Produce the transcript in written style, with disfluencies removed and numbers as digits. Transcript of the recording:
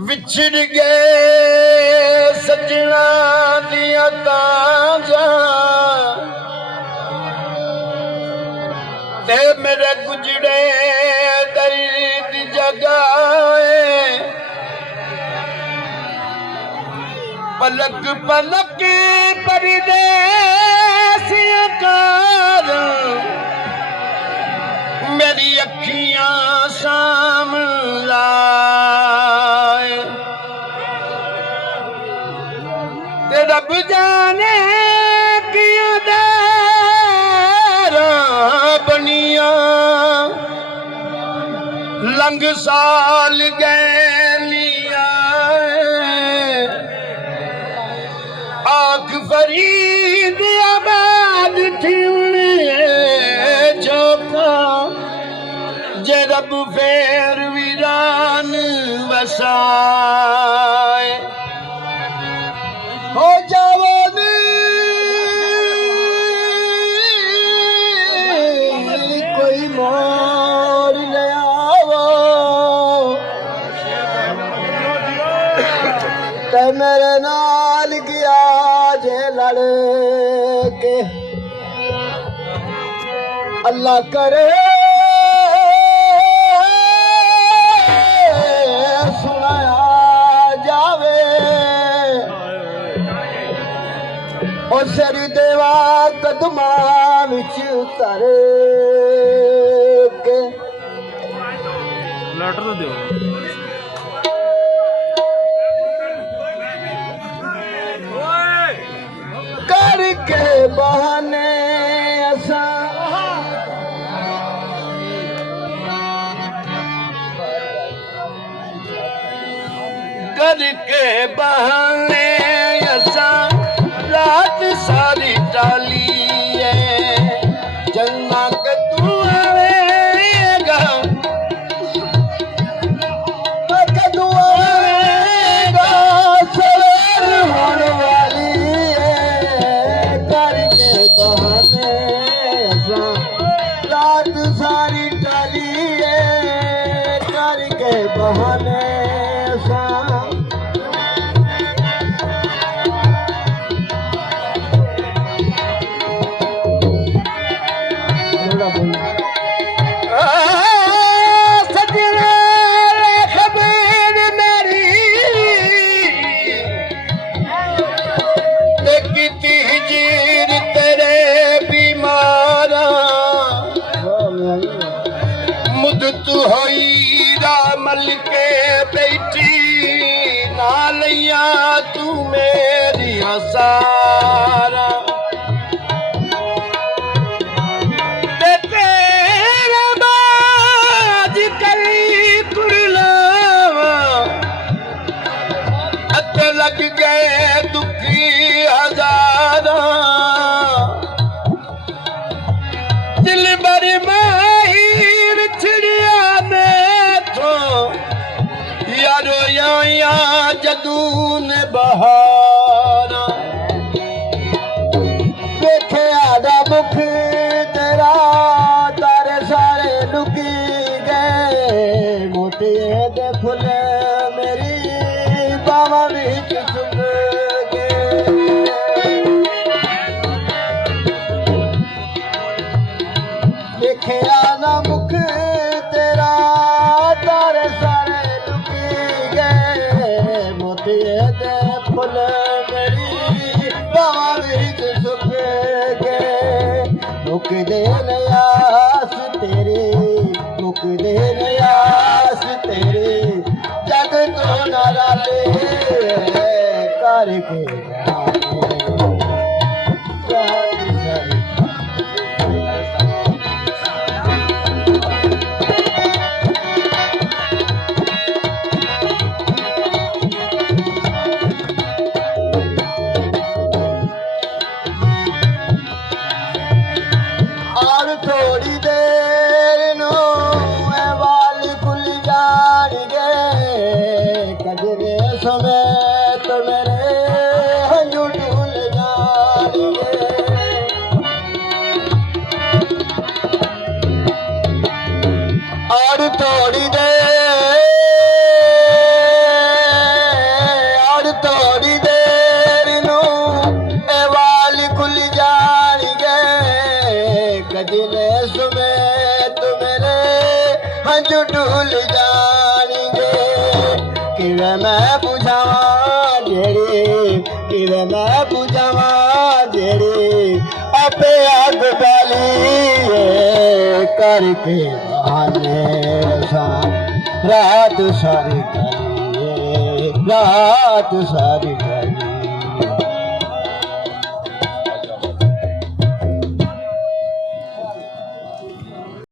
विछड़ गए सजना दिया ताजा ते मेरे गुजड़े दर्द जगाए पलक पलक परदेसिया कार मेरी अखियां सामला रब जाने किया दारा बनिया लंग साल गैलिया आख फरीद आबाद थी चौका जे रब फेर वीरान वसाए हो जाओ कोई मोर ले आवो ते मेरे नाल गया जे लड़ के अल्लाह करे सर देवा कदमां विच उतर के लटर दो करके बहाने असा करके बहाने असा रात सारी टाली है जन्ना के तू आवेगा कदू आवेगा सवेर होने वाली है करके बहाने रात सारी टाली है करके बहाने तू होई रामल के बेटी नालिया तू मेरी हसारा तेरा बाज कली कुरलावा अत लग गए दुखी हजारा दिल बड़ी या जदून बहारा देखे आदा मुख तेरा तारे सारे लुकी गए मोटे दे फुल मेरी बाबा विच सुख गए देखे आदा मुख तेरा तारे सारे फुल मेरी बाबा विच सुख गए मुक दे नयास तेरे मुक दे नयास तेरे जग तो नारा ले करके थोड़ी देर नो वाल खुल जान गए कजरे समय तो मेरे ਕਿਵੇਂ ਮੈਂ ਪੁੱਛਾਂ ਜਿਹੜੀ ਕਿਵੇਂ ਮੈਂ ਪੁੱਛਾਂ ਜਿਹੜੀ ਆਪੇ ਅੱਗ ਬਾਲੀਏ ਕਰਕੇ ਬਹਾਨੇ ਰਸਾਂ ਰਾਤ ਸਾਰੀ ਗਲੀਏ ਰਾਤ ਸਾਰੀ